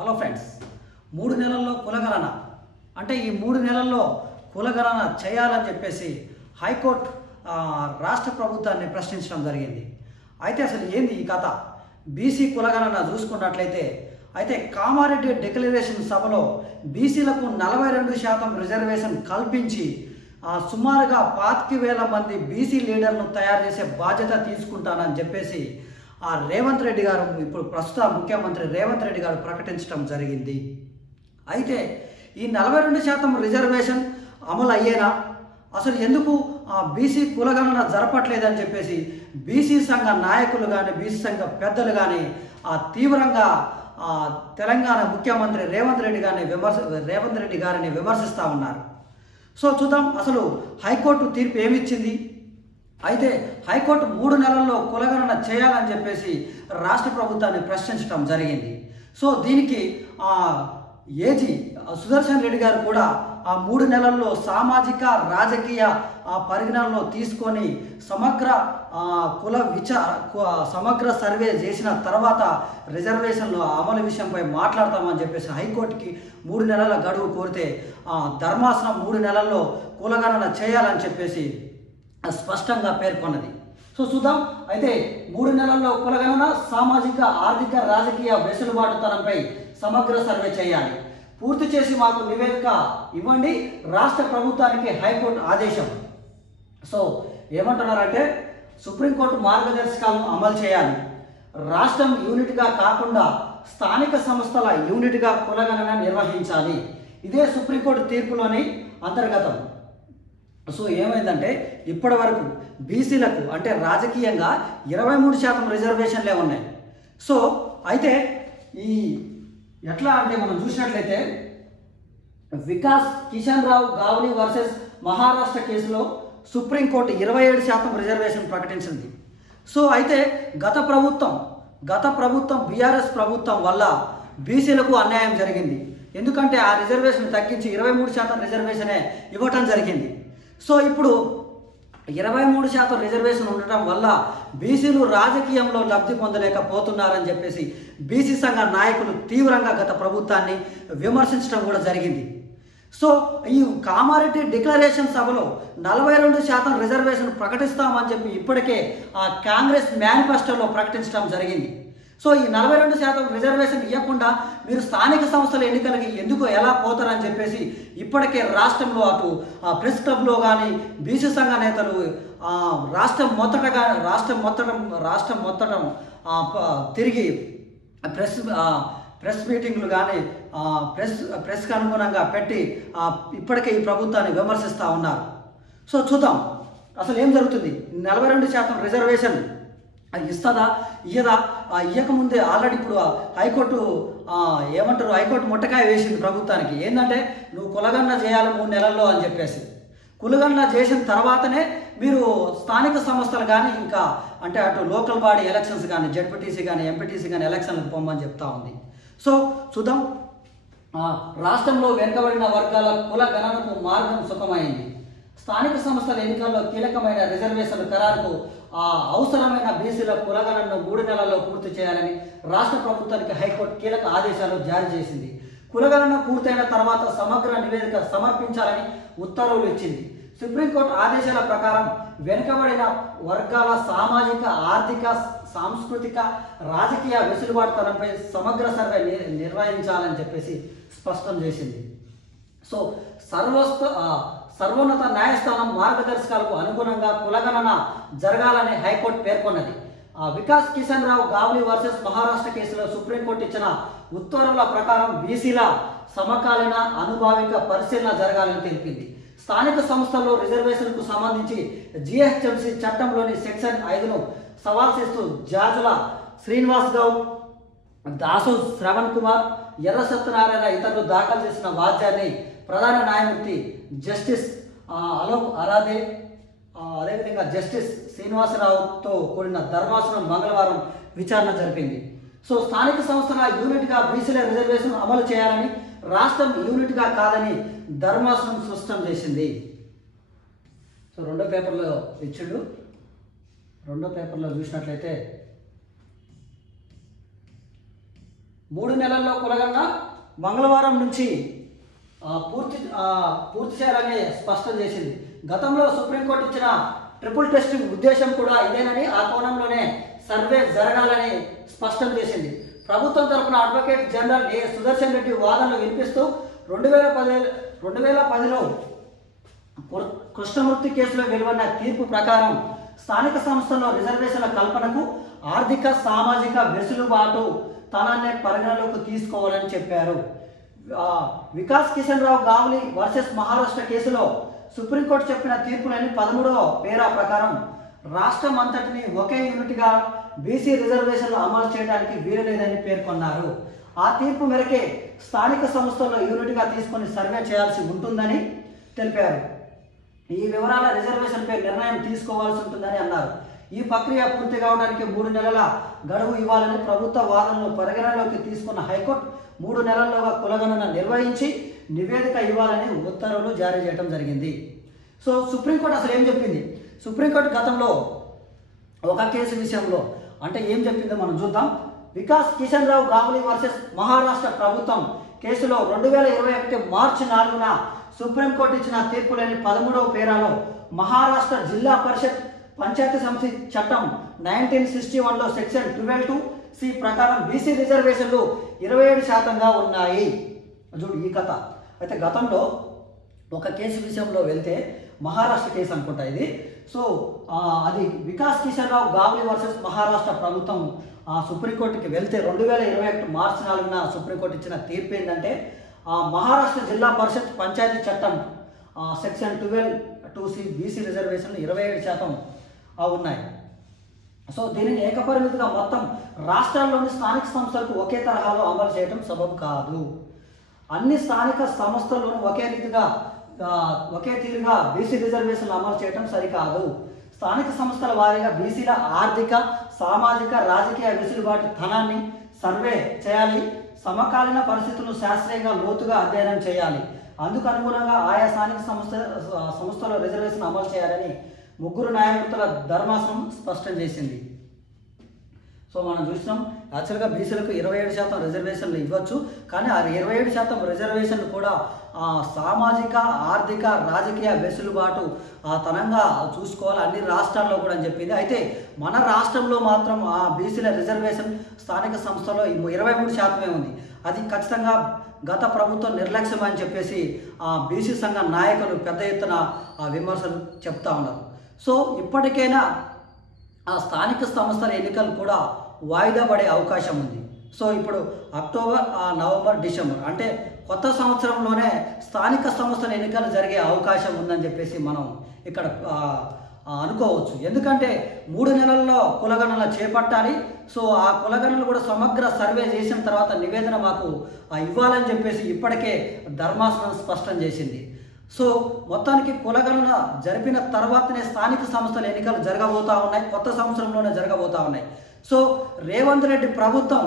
Hello friends, 3 నెలల్లో కులగణన అంటే ఈ 3 నెలల్లో కులగణన చేయాలని చెప్పేసి హైకోర్టు రాష్ట్ర ప్రభుత్వాన్ని ప్రశ్నించడం జరిగింది. అయితే అసలు ఏంది ఈ కథ? బీసీ కులగణన చూసుకున్నట్లయితే కామారెడ్డి డిక్లరేషన్ సభలో బీసీలకు 42% రిజర్వేషన్ కల్పించి సుమారుగా 25,000 మంది బీసీ లీడర్ను తయారు చేసే బాధ్యత తీసుకుంటానని చెప్పేసి రేవంత్ రెడ్డి గారు, ఇప్పుడు ప్రస్తుత ముఖ్యమంత్రి రేవంత్ రెడ్డి గారు ప్రకటించడం జరిగింది. అయితే ఈ 42% రిజర్వేషన్ అమలు అయ్యేనా? అసలు ఎందుకు బీసీ కులగణన జరపట్లేదని చెప్పేసి బీసీ సంఘ నాయకులు కానీ బీసీ సంఘ పెద్దలు కానీ తీవ్రంగా తెలంగాణ ముఖ్యమంత్రి రేవంత్ రెడ్డి గారిని విమర్శిస్తూ ఉన్నారు. సో చూద్దాం అసలు హైకోర్టు తీర్పు ఏమిచ్చింది. అయితే హైకోర్టు 3 నెలల్లో కులగణన చేయాలని చెప్పేసి రాష్ట్ర ప్రభుత్వాన్ని ప్రశ్నించడం జరిగింది. సో దీనికి ఏజీ సుదర్శన్ రెడ్డి గారు కూడా 3 నెలల్లో సామాజిక రాజకీయ పరిగణనలో తీసుకొని సమగ్ర సర్వే చేసిన తర్వాత రిజర్వేషన్ల అమలు విషయంపై మాట్లాడతామని చెప్పేసి హైకోర్టుకి 3 నెలల గడువు కోరితే ధర్మాసనం 3 నెలల్లో కులగణన చేయాలని చెప్పేసి స్పష్టంగా పేర్కొన్నది. సో చూద్దాం. అయితే 3 నెలల్లో కులగణన, సామాజిక ఆర్థిక రాజకీయ వెసులుబాటుతనంపై సమగ్ర సర్వే చేయాలి, పూర్తి చేసి మాకు నివేదిక ఇవ్వండి, రాష్ట్ర ప్రభుత్వానికి హైకోర్టు ఆదేశం. సో ఏమంటున్నారంటే సుప్రీంకోర్టు మార్గదర్శకాలను అమలు చేయాలి, రాష్ట్రం యూనిట్గా కాకుండా స్థానిక సంస్థల యూనిట్గా కులగణన నిర్వహించాలి. ఇదే సుప్రీంకోర్టు తీర్పులోని అంతర్గతం. సో ఏమైందంటే ఇప్పటి వరకు బీసీలకు అంటే రాజకీయంగా 23% రిజర్వేషన్లే ఉన్నాయి. సో అయితే ఈ ఎట్లా అంటే మనం చూసినట్లయితే వికాస్ కిషన్ రావు గావ్లీ వర్సెస్ మహారాష్ట్ర కేసులో సుప్రీంకోర్టు 27% రిజర్వేషన్ ప్రకటించింది. సో అయితే గత ప్రభుత్వం బీఆర్ఎస్ ప్రభుత్వం వల్ల బీసీలకు అన్యాయం జరిగింది. ఎందుకంటే ఆ రిజర్వేషన్ తగ్గించి 23% రిజర్వేషనే ఇవ్వటం జరిగింది. సో ఇప్పుడు 23% రిజర్వేషన్ ఉండటం వల్ల బీసీలు రాజకీయంలో లబ్ధి పొందలేకపోతున్నారని చెప్పేసి బీసీ సంఘ నాయకులు తీవ్రంగా గత ప్రభుత్వాన్ని విమర్శించడం కూడా జరిగింది. సో ఈ కామారెడ్డి డిక్లరేషన్ సభలో 42% రిజర్వేషన్ ప్రకటిస్తామని చెప్పి ఇప్పటికే కాంగ్రెస్ మేనిఫెస్టోలో ప్రకటించడం జరిగింది. సో ఈ 42% రిజర్వేషన్ ఇవ్వకుండా మీరు స్థానిక సంస్థల ఎన్నికలకి ఎలా పోతారని చెప్పేసి ఇప్పటికే రాష్ట్రంలో అటు ప్రెస్ క్లబ్లో కానీ బీసీ సంఘ నేతలు రాష్ట్రం మొత్తటం తిరిగి ప్రెస్ మీటింగ్లు కానీ ప్రెస్కి అనుగుణంగా పెట్టి ఇప్పటికే ఈ ప్రభుత్వాన్ని విమర్శిస్తూ ఉన్నారు. సో చూద్దాం అసలు ఏం జరుగుతుంది. 42% రిజర్వేషన్ ఇస్తుందా ఇయ్యదా? ఇయ్యకముందే ఆల్రెడీ ఇప్పుడు హైకోర్టు హైకోర్టు ముట్టకాయ వేసింది ప్రభుత్వానికి. ఏంటంటే నువ్వు కులగణన చేయాలి 3 నెలల్లో అని చెప్పేసి. కులగణన చేసిన తర్వాతనే మీరు స్థానిక సంస్థలు కానీ ఇంకా అంటే అటు లోకల్ బాడీ ఎలక్షన్స్ కానీ జెడ్పీటీసీ కానీ ఎంపీటీసీ కానీ ఎలక్షన్లకు పొమ్మని చెప్తా ఉంది. సో చూద్దాం. రాష్ట్రంలో వెనుకబడిన వర్గాల కులగణనకు మార్గం సుఖమైంది. స్థానిక సంస్థల ఎన్నికల్లో కీలకమైన రిజర్వేషన్ల ఖరారుకు అవసరమైన బీసీల కులగణనను 3 నెలల్లో పూర్తి చేయాలని రాష్ట్ర ప్రభుత్వానికి హైకోర్టు కీలక ఆదేశాలు జారీ చేసింది. కులగణన పూర్తయిన తర్వాత సమగ్ర నివేదిక సమర్పించాలని ఉత్తర్వులు ఇచ్చింది. సుప్రీంకోర్టు ఆదేశాల ప్రకారం వెనుకబడిన వర్గాల సామాజిక ఆర్థిక సాంస్కృతిక రాజకీయ వెసులుబాటుతనంపై సమగ్ర సర్వే నిర్వహించాలని చెప్పేసి స్పష్టం చేసింది. సో సర్వోన్నత న్యాయస్థానం మార్గదర్శకాలకు అనుగుణంగా కులగణన జరగాలని హైకోర్టు పేర్కొన్నది. వికాస్ కిషన్ రావు గావ్లీ వర్సెస్ మహారాష్ట్ర కేసులో సుప్రీంకోర్టు ఇచ్చిన ఉత్తర్వుల ప్రకారం బీసీల సమకాలీన అనుభావిక పరిశీలన జరగాలని తెలిపింది. స్థానిక సంస్థల్లో రిజర్వేషన్కు సంబంధించి జిహెచ్ఎంసీ చట్టంలోని సెక్షన్ 5ను సవాల్ చేస్తూ జాజుల శ్రీనివాస్ గౌడ్, దాసు శ్రవణ్ కుమార్, ఎర్ర సత్యనారాయణ ఇతరులు దాఖలు చేసిన వాద్యాన్ని ప్రధాన న్యాయమూర్తి జస్టిస్ అలోక్ అరాధే అదేవిధంగా జస్టిస్ శ్రీనివాసరావుతో కూడిన ధర్మాసనం మంగళవారం విచారణ జరిపింది. సో స్థానిక సంస్థల యూనిట్గా బీసీల రిజర్వేషన్ అమలు చేయాలని, రాష్ట్రం యూనిట్గా కాదని ధర్మాసనం స్పష్టం చేసింది. సో రెండో పేపర్లో చూసినట్లయితే 3 నెలల్లో కులగన్న మంగళవారం నుంచి పూర్తి చేయాలని స్పష్టం చేసింది. గతంలో సుప్రీంకోర్టు ఇచ్చిన ట్రిపుల్ టెస్టింగ్ ఉద్దేశం కూడా ఇదేనని, ఆ కోణంలోనే సర్వే జరగాలని స్పష్టం చేసింది. ప్రభుత్వం తరపున అడ్వకేట్ జనరల్ ఏ సుదర్శన్ రెడ్డి వాదనలు వినిపిస్తూ 2010లో కృష్ణమూర్తి కేసులో వెలువడిన తీర్పు ప్రకారం స్థానిక సంస్థల్లో రిజర్వేషన్ల కల్పనకు ఆర్థిక సామాజిక వెసులుబాటు తనాన్ని పరిగణలోకి తీసుకోవాలని చెప్పారు. వికాస్ కిషన్ రావు గావలి వర్సెస్ మహారాష్ట్ర కేసులో సుప్రీంకోర్టు చెప్పిన తీర్పులని 13వ పేరా ప్రకారం రాష్ట్రం అంతటిని ఒకే యూనిట్గా బీసీ రిజర్వేషన్లు అమలు చేయడానికి వీలులేదని పేర్కొన్నారు. ఆ తీర్పు మేరకే స్థానిక సంస్థల్లో యూనిట్గా తీసుకొని సర్వే చేయాల్సి ఉంటుందని తెలిపారు. ఈ వివరాల రిజర్వేషన్పై నిర్ణయం తీసుకోవాల్సి ఉంటుందని అన్నారు. ఈ ప్రక్రియ పూర్తి కావడానికి 3 నెలల గడువు ఇవ్వాలని ప్రభుత్వ వాదనను పరిగణలోకి తీసుకున్న హైకోర్టు 3 నెలల్లోగా కులగణన నిర్వహించి నివేదిక ఇవ్వాలని ఉత్తర్వులు జారీ చేయడం జరిగింది. సో సుప్రీంకోర్టు అసలు ఏం చెప్పింది? సుప్రీంకోర్టు గతంలో ఒక కేసు విషయంలో అంటే ఏం చెప్పిందో మనం చూద్దాం. వికాస్ కిషన్ రావు గావలి వర్సెస్ మహారాష్ట్ర ప్రభుత్వం కేసులో 2021 మార్చి 4న సుప్రీంకోర్టు ఇచ్చిన తీర్పులోని 13వ పేరాలో మహారాష్ట్ర జిల్లా పరిషత్ పంచాయతీ సమితి చట్టం 1961లో సెక్షన్ 12(2)C ప్రకారం బీసీ రిజర్వేషన్లు 27%గా ఉన్నాయి. చూడు ఈ కథ. అయితే గతంలో ఒక కేసు విషయంలో వెళ్తే మహారాష్ట్ర కేసు అనుకుంటా ఇది. సో అది వికాస్ కిషన్ రావు గావలి వర్సెస్ మహారాష్ట్ర ప్రభుత్వం సుప్రీంకోర్టుకి వెళ్తే 2021 మార్చి 4న సుప్రీంకోర్టు ఇచ్చిన తీర్పు ఏంటంటే మహారాష్ట్ర జిల్లా పరిషత్ పంచాయతీ చట్టం సెక్షన్ 12(2)C బీసీ రిజర్వేషన్లు 27% ఉన్నాయి. సో దీనిని ఏకపరిమితిగా మొత్తం రాష్ట్రాల్లోని స్థానిక సంస్థలకు ఒకే తరహాలో అమలు చేయడం సబబు కాదు. అన్ని స్థానిక సంస్థలను ఒకే తీరుగా బీసీ రిజర్వేషన్లు అమలు చేయడం సరికాదు. స్థానిక సంస్థల వారీగా బీసీల ఆర్థిక సామాజిక రాజకీయ వెసులుబాటు ధనాన్ని సర్వే చేయాలి. సమకాలీన పరిస్థితులను శాస్త్రీయంగా లోతుగా అధ్యయనం చేయాలి. అందుకు అనుగుణంగా ఆయా స్థానిక సంస్థల రిజర్వేషన్ అమలు చేయాలని 3 న్యాయమూర్తుల ధర్మాసనం స్పష్టం చేసింది. సో మనం చూసినాం యాక్చువల్గా బీసీలకు 27% రిజర్వేషన్లు ఇవ్వచ్చు, కానీ ఆ 27% రిజర్వేషన్లు కూడా సామాజిక ఆర్థిక రాజకీయ వెసులుబాటు తనంగా చూసుకోవాలి అన్ని రాష్ట్రాల్లో కూడా అని చెప్పింది. అయితే మన రాష్ట్రంలో మాత్రం బీసీల రిజర్వేషన్ స్థానిక సంస్థలో 23% ఉంది. అది ఖచ్చితంగా గత ప్రభుత్వం నిర్లక్ష్యం అని చెప్పేసి బీసీ సంఘ నాయకులు పెద్ద ఎత్తున విమర్శలు చెప్తా ఉన్నారు. సో ఇప్పటికైనా స్థానిక సంస్థల ఎన్నికలు కూడా వాయిదా పడే అవకాశం ఉంది. సో ఇప్పుడు అక్టోబర్, నవంబర్, డిసెంబర్ అంటే కొత్త సంవత్సరంలోనే స్థానిక సంస్థల ఎన్నికలు జరిగే అవకాశం ఉందని చెప్పేసి మనం ఇక్కడ అనుకోవచ్చు. ఎందుకంటే 3 నెలల్లో కులగణన చేపట్టాలి. సో ఆ కులగణనలు కూడా సమగ్ర సర్వే చేసిన తర్వాత నివేదన మాకు ఇవ్వాలని చెప్పేసి ఇప్పటికే ధర్మాసనం స్పష్టం చేసింది. సో మొత్తానికి కులగణన జరిపిన తర్వాతనే స్థానిక సంస్థల ఎన్నికలు జరగబోతూ ఉన్నాయి, కొత్త సంవత్సరంలోనే జరగబోతూ ఉన్నాయి. సో రేవంత్ రెడ్డి ప్రభుత్వం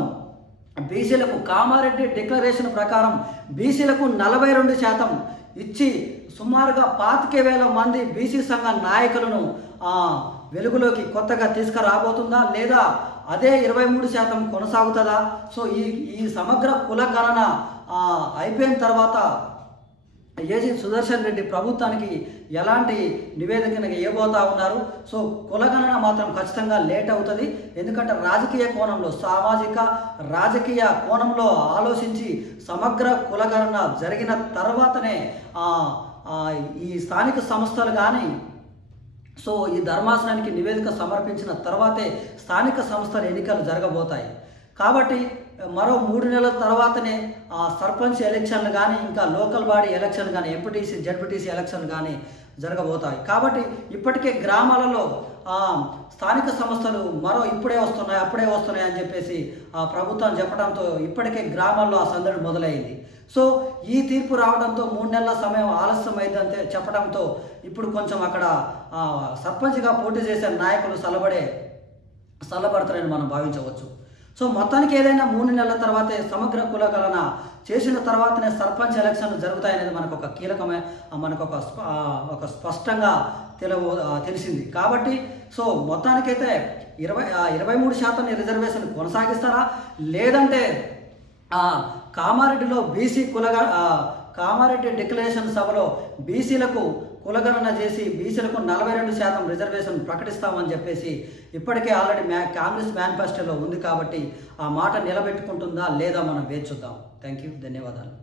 బీసీలకు కామారెడ్డి డిక్లరేషన్ ప్రకారం బీసీలకు 42% ఇచ్చి సుమారుగా 25,000 మంది బీసీ సంఘ నాయకులను వెలుగులోకి కొత్తగా తీసుకురాబోతుందా లేదా అదే 23% కొనసాగుతుందా? సో ఈ సమగ్ర కులగణన అయిపోయిన తర్వాత ఏజీ సుదర్శన్ రెడ్డి ప్రభుత్వానికి ఎలాంటి నివేదికను ఇవ్వబోతా ఉన్నారు? సో కులగణన మాత్రం ఖచ్చితంగా లేట్ అవుతుంది. ఎందుకంటే రాజకీయ కోణంలో సామాజిక రాజకీయ కోణంలో ఆలోచించి సమగ్ర కులగణన జరిగిన తర్వాతనే ఈ స్థానిక సంస్థలు కానీ సో ఈ ధర్మాసనానికి నివేదిక సమర్పించిన తర్వాతే స్థానిక సంస్థల ఎన్నికలు జరగబోతాయి. కాబట్టి మరో 3 నెలల తర్వాతనే సర్పంచ్ ఎలక్షన్లు కానీ ఇంకా లోకల్ బాడీ ఎలక్షన్ కానీ ఎంపీటీసీ జడ్పీటీసీ ఎలక్షన్లు కానీ జరగబోతాయి. కాబట్టి ఇప్పటికే గ్రామాలలో స్థానిక సంస్థలు ఇప్పుడే వస్తున్నాయి అని చెప్పేసి ప్రభుత్వం చెప్పడంతో ఇప్పటికే గ్రామాల్లో ఆ సందడి మొదలైంది. సో ఈ తీర్పు రావడంతో 3 నెలల సమయం ఆలస్యం అయిందంటే చెప్పడంతో ఇప్పుడు కొంచెం అక్కడ సర్పంచ్గా పోటీ చేసే నాయకులు చల్లబడతారని మనం భావించవచ్చు. సో మొత్తానికి ఏదైనా 3 నెలల తర్వాతే సమగ్ర కులగణన చేసిన తర్వాతనే సర్పంచ్ ఎలక్షన్లు జరుగుతాయనేది మనకు ఒక కీలకమైన మనకు ఒక స్పష్టంగా తెలిసింది. కాబట్టి సో మొత్తానికైతే 23% రిజర్వేషన్ కొనసాగిస్తారా లేదంటే కామారెడ్డిలో బీసీ కామారెడ్డి డిక్లరేషన్ సభలో బీసీలకు కులగణన చేసి బీసీలకు 42% రిజర్వేషన్ ప్రకటిస్తామని చెప్పేసి ఇప్పటికే ఆల్రెడీ కాంగ్రెస్ మేనిఫెస్టోలో ఉంది కాబట్టి ఆ మాట నిలబెట్టుకుంటుందా లేదా మనం వేచి చూద్దాం. థ్యాంక్ యూ, ధన్యవాదాలు.